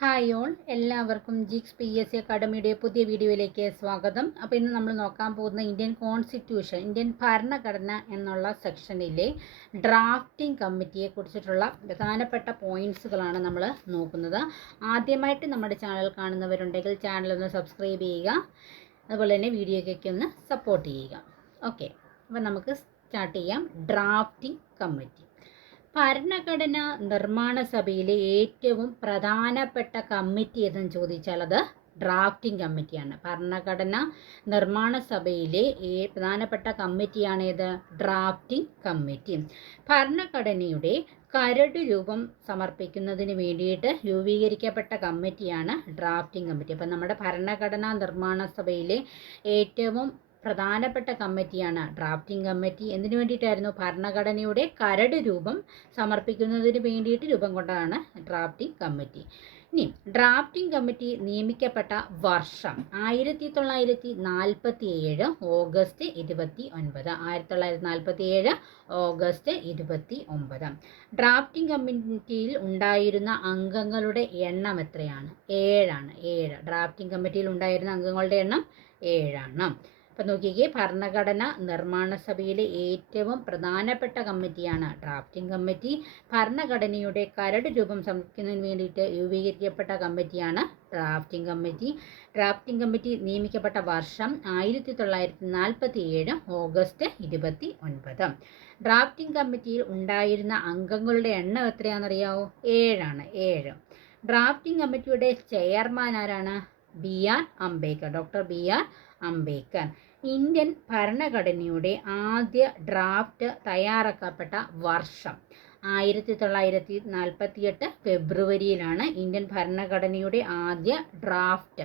Hi all. എല്ലാവർക്കും ജിക്സ് P S C അക്കാഡമിയുടെ പുതിയ വീഡിയോയിലേക്ക് സ്വാഗതം. അപ്പോൾ ഇന്ന് നമ്മൾ നോക്കാൻ പോകുന്ന ഇന്ത്യൻ കോൺസ്റ്റിറ്റ്യൂഷൻ ഇന്ത്യൻ ഭരണഘടന എന്നുള്ള സെക്ഷനിലെ ഡ്രാഫ്റ്റിംഗ് കമ്മിറ്റിയെ കുറിച്ചിട്ടുള്ള പ്രധാനപ്പെട്ട പോയിന്റ്സുകളാണ് നമ്മൾ നോക്കുന്നത്. ആദ്യമായിട്ട് നമ്മുടെ ചാനൽ കാണുന്നവരുണ്ടെങ്കിൽ ചാനൽ ഒന്ന് സബ്സ്ക്രൈബ് ചെയ്യുക അതുപോലെ തന്നെ വീഡിയോയ്ക്കൊക്കെ ഒന്ന് സപ്പോർട്ട് ചെയ്യുക. ഓക്കെ. അപ്പോൾ നമുക്ക് സ്റ്റാർട്ട് ചെയ്യാം. Drafting committee. ഭരണഘടന നിർമ്മാണ സഭയിലെ ഏറ്റവും പ്രധാനപ്പെട്ട കമ്മിറ്റി ഏതെന്ന് ചോദിച്ചാൽ അത് ഡ്രാഫ്റ്റിംഗ് കമ്മിറ്റിയാണ്. ഭരണഘടന നിർമ്മാണ സഭയിലെ പ്രധാനപ്പെട്ട കമ്മിറ്റിയാണ് ഏത്? Drafting committee. ഭരണഘടനയുടെ കരട് രൂപം സമർപ്പിക്കുന്നതിന് വേണ്ടിയിട്ട് രൂപീകരിക്കപ്പെട്ട കമ്മിറ്റിയാണ് ഡ്രാഫ്റ്റിംഗ് കമ്മിറ്റി. അപ്പം നമ്മുടെ ഭരണഘടനാ നിർമ്മാണ സഭയിലെ ഏറ്റവും പ്രധാനപ്പെട്ട കമ്മിറ്റിയാണ്. ഡ്രാഫ്റ്റിംഗ് കമ്മിറ്റി എന്തിനു വേണ്ടിയിട്ടായിരുന്നു? ഭരണഘടനയുടെ കരട് രൂപം സമർപ്പിക്കുന്നതിന് വേണ്ടിയിട്ട് രൂപം കൊണ്ടതാണ് ഡ്രാഫ്റ്റിംഗ് കമ്മിറ്റി. ഇനി ഡ്രാഫ്റ്റിംഗ് കമ്മിറ്റി നിയമിക്കപ്പെട്ട വർഷം ആയിരത്തി തൊള്ളായിരത്തി നാൽപ്പത്തി ഏഴ് ഓഗസ്റ്റ് ഇരുപത്തി ഒൻപത് ആയിരത്തി തൊള്ളായിരത്തി നാൽപ്പത്തി ഏഴ് ഓഗസ്റ്റ് ഇരുപത്തി ഒമ്പത് ഡ്രാഫ്റ്റിംഗ് കമ്മിറ്റിയിൽ ഉണ്ടായിരുന്ന അംഗങ്ങളുടെ എണ്ണം എത്രയാണ്? ഏഴാണ്. ഏഴ്. ഡ്രാഫ്റ്റിംഗ് കമ്മിറ്റിയിൽ ഉണ്ടായിരുന്ന അംഗങ്ങളുടെ എണ്ണം ഏഴാണ്. അപ്പം നോക്കിക്കേ ഭരണഘടന നിർമ്മാണ സഭയിലെ ഏറ്റവും പ്രധാനപ്പെട്ട കമ്മിറ്റിയാണ്. ഡ്രാഫ്റ്റിംഗ് കമ്മിറ്റി ഭരണഘടനയുടെ കരട് രൂപം സംരക്ഷിക്കുന്നതിന് വേണ്ടിയിട്ട് രൂപീകരിക്കപ്പെട്ട കമ്മിറ്റിയാണ് ഡ്രാഫ്റ്റിംഗ് കമ്മിറ്റി. ഡ്രാഫ്റ്റിംഗ് കമ്മിറ്റി നിയമിക്കപ്പെട്ട വർഷം ആയിരത്തി തൊള്ളായിരത്തി നാൽപ്പത്തി ഏഴ് ഓഗസ്റ്റ് ഇരുപത്തി ഒൻപത് ഡ്രാഫ്റ്റിംഗ് കമ്മിറ്റിയിൽ ഉണ്ടായിരുന്ന അംഗങ്ങളുടെ എണ്ണം എത്രയാണെന്നറിയാവോ? ഏഴാണ്. ഏഴ്. ഡ്രാഫ്റ്റിംഗ് കമ്മിറ്റിയുടെ ചെയർമാൻ ആരാണ്? B R Ambedkar. Doctor B R Ambedkar. Indian ഭരണഘടനയുടെ ആദ്യ ഡ്രാഫ്റ്റ് തയ്യാറാക്കപ്പെട്ട വർഷം. ആയിരത്തി തൊള്ളായിരത്തി നാൽപ്പത്തിയെട്ട് ഫെബ്രുവരിയിലാണ് ഇന്ത്യൻ ഭരണഘടനയുടെ ആദ്യ ഡ്രാഫ്റ്റ്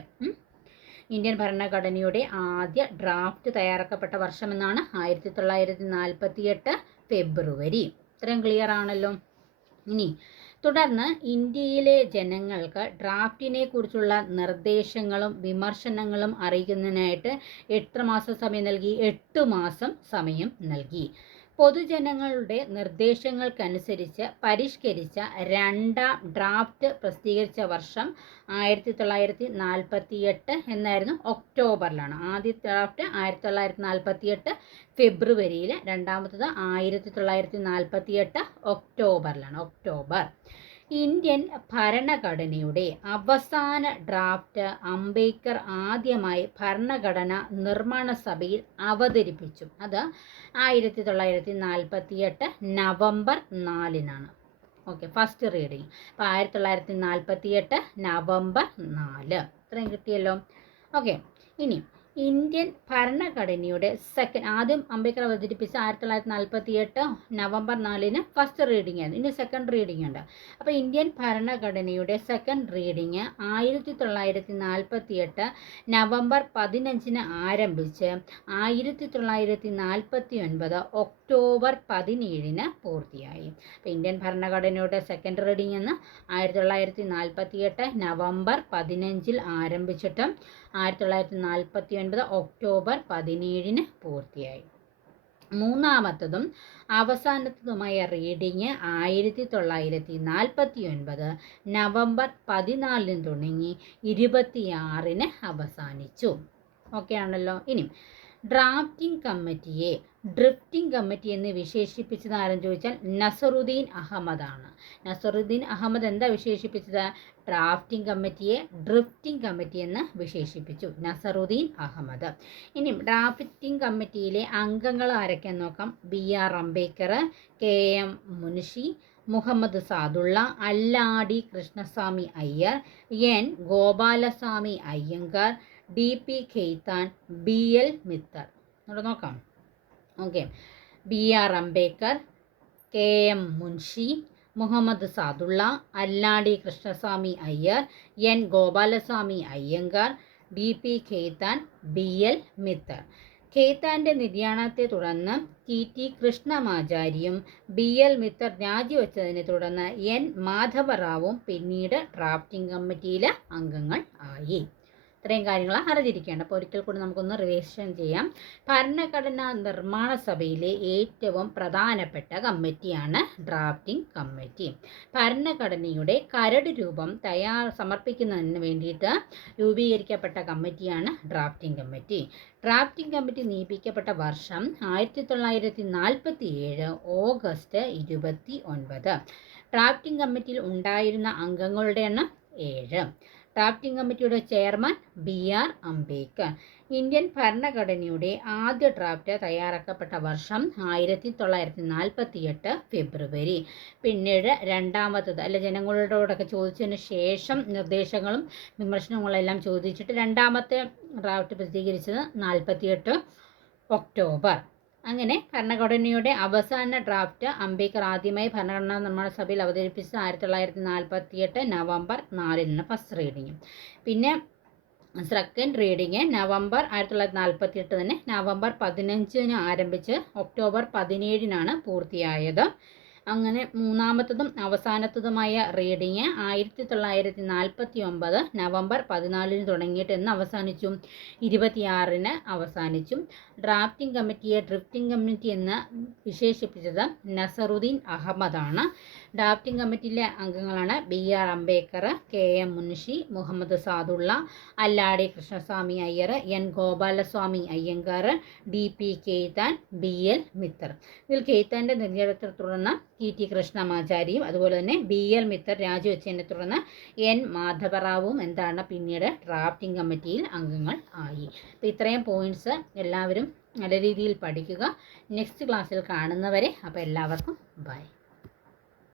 ഇന്ത്യൻ ഭരണഘടനയുടെ ആദ്യ ഡ്രാഫ്റ്റ് തയ്യാറാക്കപ്പെട്ട വർഷമെന്നാണ് ആയിരത്തി തൊള്ളായിരത്തി നാൽപ്പത്തിയെട്ട് ഫെബ്രുവരി. ഇത്രയും ക്ലിയർ ആണല്ലോ. ഇനി തുടർന്ന് ഇന്ത്യയിലെ ജനങ്ങൾക്ക് ഡ്രാഫ്റ്റിനെ കുറിച്ചുള്ള നിർദ്ദേശങ്ങളും വിമർശനങ്ങളും അറിയിക്കുന്നതിനായിട്ട് എത്ര മാസം സമയം നൽകി? എട്ട് മാസം സമയം നൽകി. പൊതുജനങ്ങളുടെ നിർദ്ദേശങ്ങൾക്കനുസരിച്ച് പരിഷ്കരിച്ച രണ്ടാം ഡ്രാഫ്റ്റ് പ്രസിദ്ധീകരിച്ച വർഷം ആയിരത്തി തൊള്ളായിരത്തി നാൽപ്പത്തി എട്ട് എന്നായിരുന്നു ഒക്ടോബറിലാണ്. ആദ്യ ഡ്രാഫ്റ്റ് ആയിരത്തി തൊള്ളായിരത്തി നാൽപ്പത്തി എട്ട് ഫെബ്രുവരിയിൽ രണ്ടാമത്തത് ആയിരത്തി തൊള്ളായിരത്തി നാൽപ്പത്തി എട്ട് ഒക്ടോബറിലാണ്. ഒക്ടോബർ ഇന്ത്യൻ ഭരണഘടനയുടെ അവസാന ഡ്രാഫ്റ്റ് അംബേദ്കർ ആദ്യമായി ഭരണഘടന നിർമ്മാണ സഭയിൽ അവതരിപ്പിച്ചു. അത് ആയിരത്തി തൊള്ളായിരത്തി നാൽപ്പത്തി എട്ട് നവംബർ നാലിനാണ്. ഓക്കെ ഫസ്റ്റ് റീഡിങ് അപ്പോൾ ആയിരത്തി തൊള്ളായിരത്തി നാൽപ്പത്തി എട്ട് നവംബർ നാല്. ഇത്രയും കിട്ടിയല്ലോ. ഓക്കെ ഇനി ഇന്ത്യൻ ഭരണഘടനയുടെ സെക്കൻഡ് ആദ്യം അംബേദ്കർ അവതരിപ്പിച്ച ആയിരത്തി തൊള്ളായിരത്തി നാൽപ്പത്തി എട്ട് നവംബർ നാലിന് ഫസ്റ്റ് റീഡിംഗ് ആയിരുന്നു. ഇനി സെക്കൻഡ് റീഡിംഗ് ഉണ്ട്. അപ്പോൾ ഇന്ത്യൻ ഭരണഘടനയുടെ സെക്കൻഡ് റീഡിങ് ആയിരത്തി തൊള്ളായിരത്തി നാൽപ്പത്തി എട്ട് നവംബർ പതിനഞ്ചിന് ആരംഭിച്ച് ആയിരത്തി തൊള്ളായിരത്തി നാൽപ്പത്തി ഒൻപത് ഒക്ടോബർ പതിനേഴിന് പൂർത്തിയായി. അപ്പോൾ ഇന്ത്യൻ ഭരണഘടനയുടെ സെക്കൻഡ് റീഡിംഗ് എന്ന് ആയിരത്തി തൊള്ളായിരത്തി നാൽപ്പത്തി എട്ട് നവംബർ പതിനഞ്ചിൽ ആരംഭിച്ചിട്ട് ആയിരത്തി തൊള്ളായിരത്തി നാൽപ്പത്തി ഒൻപത് ഒക്ടോബർ പതിനേഴിന് പൂർത്തിയായി. മൂന്നാമത്തതും അവസാനത്തതുമായ റീഡിങ് ആയിരത്തി തൊള്ളായിരത്തി നാൽപ്പത്തി ഒൻപത് നവംബർ പതിനാലിന് തുടങ്ങി ഇരുപത്തിയാറിന് അവസാനിച്ചു. ഓക്കെ ആണല്ലോ. ഇനി ഡ്രാഫ്റ്റിംഗ് കമ്മിറ്റിയെ ഡ്രിഫ്റ്റിംഗ് കമ്മിറ്റി എന്ന് വിശേഷിപ്പിച്ചത് ആരെന്ന് ചോദിച്ചാൽ നസറുദ്ദീൻ അഹമ്മദാണ്. നസറുദ്ദീൻ അഹമ്മദ് എന്താ വിശേഷിപ്പിച്ചത്? ഡ്രാഫ്റ്റിംഗ് കമ്മിറ്റിയെ ഡ്രിഫ്റ്റിംഗ് കമ്മിറ്റി എന്ന് വിശേഷിപ്പിച്ചു. നസറുദ്ദീൻ അഹമ്മദ്. ഇനി ഡ്രാഫ്റ്റിംഗ് കമ്മിറ്റിയിലെ അംഗങ്ങൾ ആരൊക്കെയെന്ന് നോക്കാം. B R Ambedkar K M Munshi Muhammad Saadulla Alladi Krishnaswamy Iyer N Gopalaswamy Ayyangar D P Khaitan B L Mitter ഇവിടെ നോക്കാം. Okay. B R Ambedkar K M Munshi Muhammad Saadulla Alladi Krishnaswamy Iyer N Gopalaswamy Ayyangar D P Khaitan B L Mitter ഖേത്താന്റെ നിര്യാണത്തെ തുടർന്ന് T T കൃഷ്ണമാചാരിയും B L Mitter രാജിവെച്ചതിനെ തുടർന്ന് N മാധവറാവും പിന്നീട് drafting കമ്മിറ്റിയിലെ അംഗങ്ങൾ ആയി. ഇത്രയും കാര്യങ്ങൾ അറിഞ്ഞിരിക്കേണ്ട. അപ്പോൾ ഒരിക്കൽ കൂടി നമുക്കൊന്ന് റിവേഷൻ ചെയ്യാം. ഭരണഘടനാ നിർമ്മാണ സഭയിലെ ഏറ്റവും പ്രധാനപ്പെട്ട കമ്മിറ്റിയാണ് ഡ്രാഫ്റ്റിംഗ് കമ്മിറ്റി ഭരണഘടനയുടെ കരട് രൂപം തയ്യാർ സമർപ്പിക്കുന്നതിന് വേണ്ടിയിട്ട് രൂപീകരിക്കപ്പെട്ട കമ്മിറ്റിയാണ് ഡ്രാഫ്റ്റിംഗ് കമ്മിറ്റി ഡ്രാഫ്റ്റിംഗ് കമ്മിറ്റി നിയമിക്കപ്പെട്ട വർഷം ആയിരത്തി തൊള്ളായിരത്തി നാൽപ്പത്തി ഏഴ് ഓഗസ്റ്റ് ഇരുപത്തി ഒൻപത് ഡ്രാഫ്റ്റിംഗ് കമ്മിറ്റിയിൽ ഉണ്ടായിരുന്ന അംഗങ്ങളുടെ എണ്ണം ഏഴ്. ഡ്രാഫ്റ്റിംഗ് കമ്മിറ്റിയുടെ chairman B R Ambedkar. Indian ഭരണഘടനയുടെ ആദ്യ ഡ്രാഫ്റ്റ് തയ്യാറാക്കപ്പെട്ട വർഷം ആയിരത്തി തൊള്ളായിരത്തി നാൽപ്പത്തി എട്ട് ഫെബ്രുവരി. പിന്നീട് രണ്ടാമത്തത് അല്ല ജനങ്ങളോടൊക്കെ ചോദിച്ചതിന് ശേഷം നിർദ്ദേശങ്ങളും വിമർശനങ്ങളും എല്ലാം ചോദിച്ചിട്ട് രണ്ടാമത്തെ ഡ്രാഫ്റ്റ് പ്രസിദ്ധീകരിച്ചത് നാൽപ്പത്തിയെട്ട് ഒക്ടോബർ. അങ്ങനെ ഭരണഘടനയുടെ അവസാന ഡ്രാഫ്റ്റ് അംബേദ്കർ ആദ്യമായി ഭരണഘടനാ നിർമ്മാണ സഭയിൽ അവതരിപ്പിച്ചത് ആയിരത്തി തൊള്ളായിരത്തി നാൽപ്പത്തിയെട്ട് നവംബർ നാലിനാണ് ഫസ്റ്റ് റീഡിങ് പിന്നെ സെക്കൻഡ് റീഡിങ് നവംബർ ആയിരത്തി തൊള്ളായിരത്തി നാൽപ്പത്തി എട്ട് തന്നെ നവംബർ പതിനഞ്ചിന് ആരംഭിച്ച് ഒക്ടോബർ പതിനേഴിനാണ് പൂർത്തിയായത്. അങ്ങനെ മൂന്നാമത്തതും അവസാനത്തതുമായ റീഡിങ് ആയിരത്തി തൊള്ളായിരത്തി നാൽപ്പത്തി ഒമ്പത് നവംബർ പതിനാലിന് തുടങ്ങിയിട്ട് എന്ന് അവസാനിച്ചു. ഇരുപത്തിയാറിന് അവസാനിച്ചു. ഡ്രാഫ്റ്റിംഗ് കമ്മിറ്റിയെ ഡ്രിഫ്റ്റിംഗ് കമ്മിറ്റി എന്ന് വിശേഷിപ്പിച്ചത് നസറുദ്ദീൻ അഹമ്മദാണ്. ഡ്രാഫ്റ്റിംഗ് കമ്മിറ്റിയിലെ അംഗങ്ങളാണ് B R Ambedkar K M Munshi Muhammad Saadulla Alladi Krishnaswamy Iyer N Gopalaswamy Ayyangar D P Khaitan B L Mitter. ഇതിൽ കെയ്ത്താന്റെ നിര്യാണത്തെ തുടർന്ന് ടി ടി കൃഷ്ണമാചാരിയും അതുപോലെ തന്നെ ബി എൽ മിത്തർ രാജിവെച്ചതിനെ തുടർന്ന് എൻ മാധവറാവും എന്താണ് പിന്നീട് ഡ്രാഫ്റ്റിംഗ് കമ്മിറ്റിയിൽ അംഗങ്ങൾ ആയി. അപ്പോൾ ഇത്രയും പോയിന്റ്സ് എല്ലാവരും നല്ല രീതിയിൽ പഠിക്കുക. നെക്സ്റ്റ് ക്ലാസ്സിൽ കാണുന്നവരെ അപ്പോൾ എല്ലാവർക്കും ബൈ